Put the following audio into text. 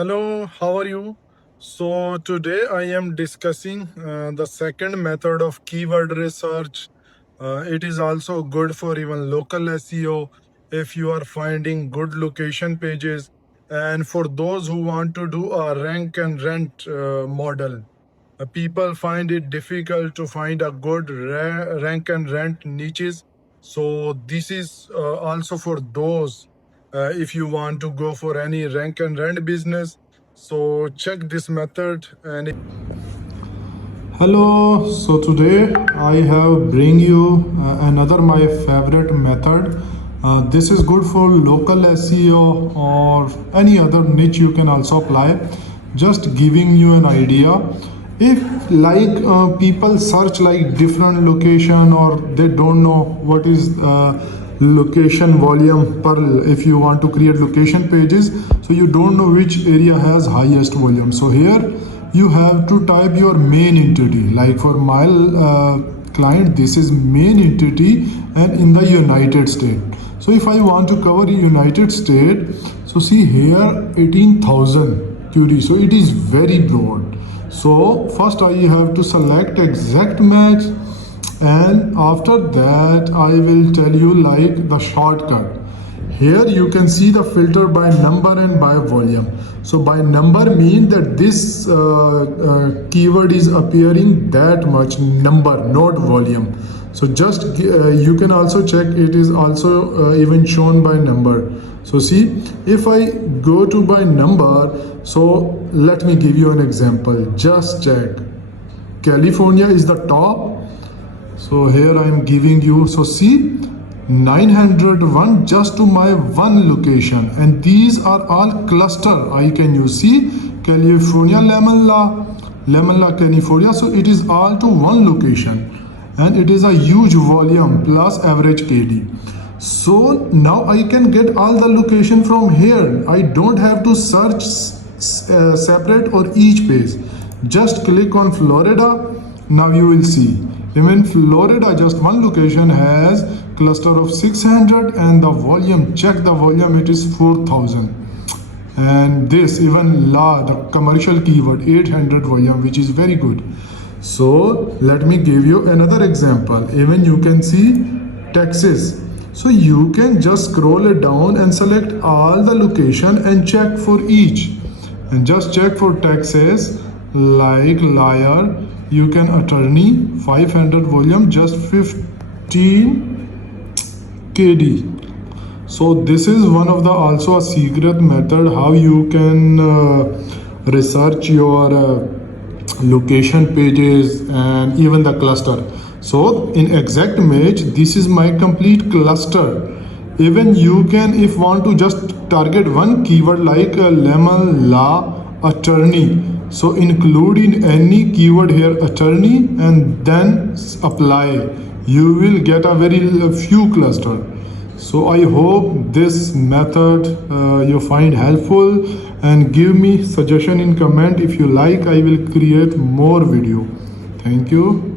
Hello, how are you? So today I am discussing the second method of keyword research. It is also good for even local SEO if you are finding good location pages and for those who want to do a rank and rent model. People find it difficult to find a good rank and rent niches. So this is also for those if you want to go for any rank and rent business. So check this method and Hello, so today I have bring you another my favorite method. This is good for local SEO or any other niche you can also apply. Just giving you an idea. If people search like different location or they don't know what is location volume per if you want to create location pages, so you don't know which area has highest volume. So here you have to type your main entity. Like for my client, this is main entity and in the United States. So if I want to cover United States, so see here 18,000 query. So it is very broad. So first I have to select exact match, and after that I will tell you like the shortcut. Here you can see the filter by number and by volume. So by number mean that this keyword is appearing that much number, not volume. So just you can also check it is also even shown by number. So see, if I go to by number, so let me give you an example. Just check. California is the top. So here I am giving you, so see 901 just to my one location, and these are all cluster. I can use see California, Lemon California. So it is all to one location and it is a huge volume plus average KD. So now I can get all the location from here. I don't have to search separate or each page. Just click on Florida. Now you will see even Florida, just one location has cluster of 600 and the volume, check the volume, it is 4,000. And this even the commercial keyword 800 volume, which is very good. So let me give you another example. Even you can see Texas. So you can just scroll it down and select all the location and check for each. And just check for Texas, like liar, you can attorney 500 volume, just 15 KD. So this is one of the also a secret method how you can research your location pages and even the cluster. So in exact match, this is my complete cluster. Even you can, if want to just target one keyword like lemon law attorney, so include in any keyword here attorney and then apply, you will get a very few cluster. So I hope this method you find helpful, and give me suggestion in comment. If you like, I will create more video. Thank you.